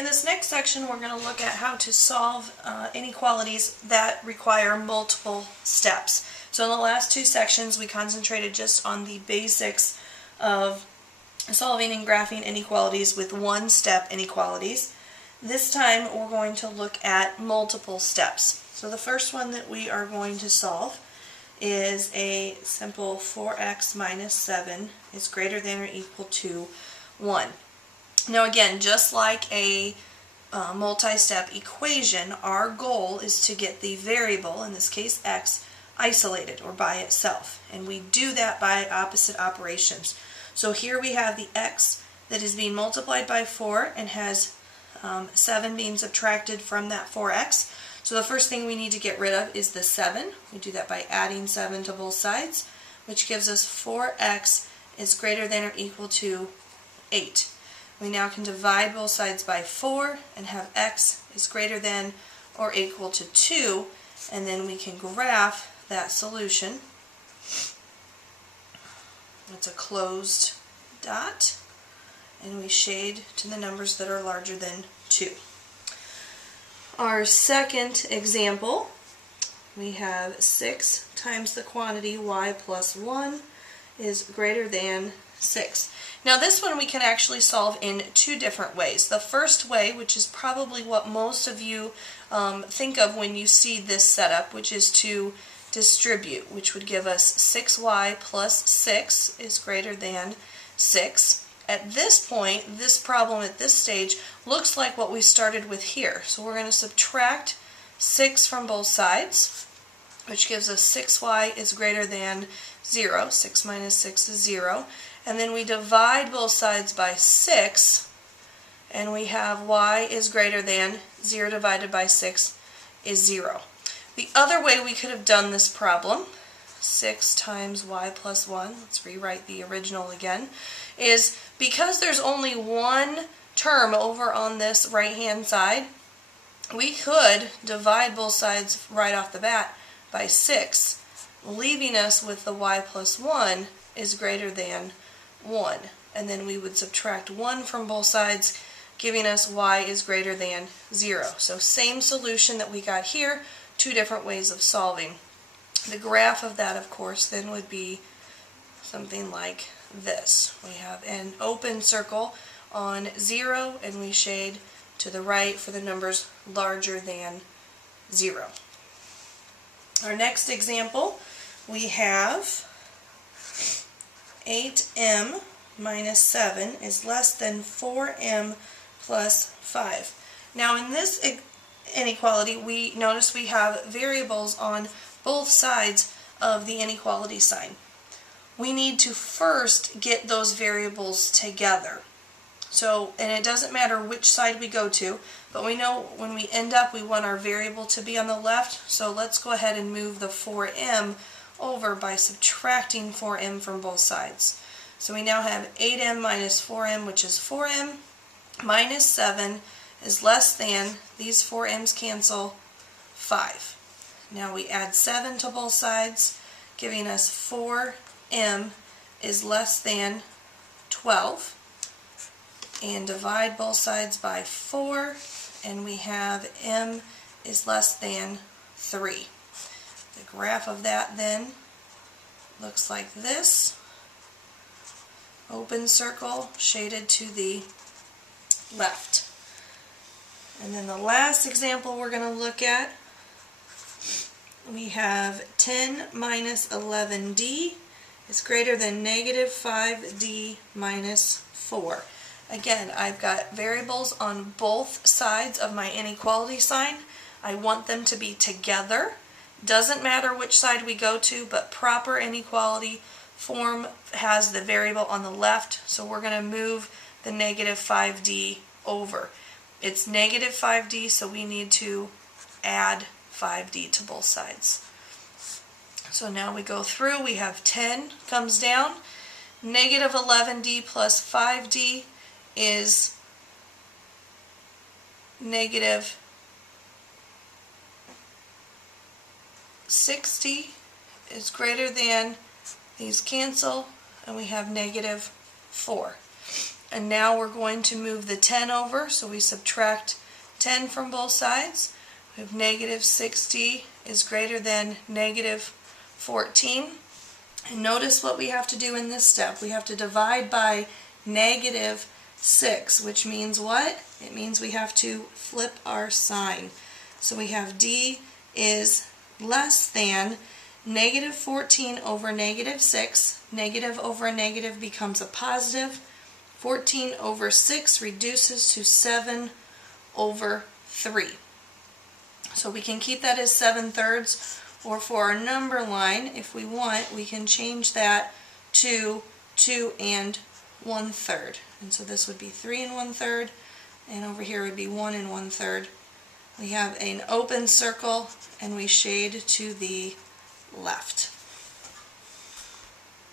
In this next section, we're going to look at how to solve inequalities that require multiple steps. So in the last two sections, we concentrated just on the basics of solving and graphing inequalities with one-step inequalities. This time, we're going to look at multiple steps. So the first one that we are going to solve is a simple 4x minus 7 is greater than or equal to 1. Now again, just like a multi-step equation, our goal is to get the variable, in this case x, isolated or by itself. And we do that by opposite operations. So here we have the x that is being multiplied by 4 and has 7 being subtracted from that 4x. So the first thing we need to get rid of is the 7. We do that by adding 7 to both sides, which gives us 4x is greater than or equal to 8. We now can divide both sides by 4 and have x is greater than or equal to 2, and then we can graph that solution. It's a closed dot, and we shade to the numbers that are larger than 2. Our second example, we have 6 times the quantity y plus 1 is greater than 6. Now this one we can actually solve in two different ways. The first way, which is probably what most of you think of when you see this setup, which is to distribute, which would give us 6y plus 6 is greater than 6. At this point, this problem at this stage looks like what we started with here. So we're going to subtract 6 from both sides, which gives us 6y is greater than 0. 6 minus 6 is 0. And then we divide both sides by 6, and we have y is greater than 0 divided by 6 is 0. The other way we could have done this problem, 6 times y plus 1, let's rewrite the original again, is because there's only one term over on this right-hand side, we could divide both sides right off the bat by 6, leaving us with the y plus 1 is greater than 1. And then we would subtract 1 from both sides, giving us y is greater than 0. So same solution that we got here, two different ways of solving. The graph of that, of course, then would be something like this. We have an open circle on 0, and we shade to the right for the numbers larger than 0. Our next example, we have 8m minus 7 is less than 4m plus 5. Now in this inequality, we notice we have variables on both sides of the inequality sign. We need to first get those variables together. So, and it doesn't matter which side we go to, but we know when we end up we want our variable to be on the left, so let's go ahead and move the 4m over by subtracting 4m from both sides. So we now have 8m minus 4m, which is 4m, minus 7 is less than, these 4m's cancel, 5. Now we add 7 to both sides, giving us 4m is less than 12. And divide both sides by 4, and we have m is less than 3. The graph of that then looks like this. Open circle shaded to the left. And then the last example we're going to look at, we have 10 minus 11d is greater than negative 5d minus 4. Again, I've got variables on both sides of my inequality sign. I want them to be together. Doesn't matter which side we go to, but proper inequality form has the variable on the left, so we're going to move the negative 5d over. It's negative 5d, so we need to add 5d to both sides. So now we go through, we have 10 comes down, negative 11d plus 5d is negative 60 is greater than, these cancel, and we have negative 4. And now we're going to move the 10 over, so we subtract 10 from both sides. We have negative 60 is greater than negative 14. And notice what we have to do in this step. We have to divide by negative 6, which means what? It means we have to flip our sign. So we have D is less than negative 14 over negative 6. Negative over a negative becomes a positive. 14 over 6 reduces to 7 over 3. So we can keep that as 7/3, or for our number line, if we want, we can change that to 2 1/3. And so this would be 3 1/3, and over here would be 1 1/3. We have an open circle, and we shade to the left.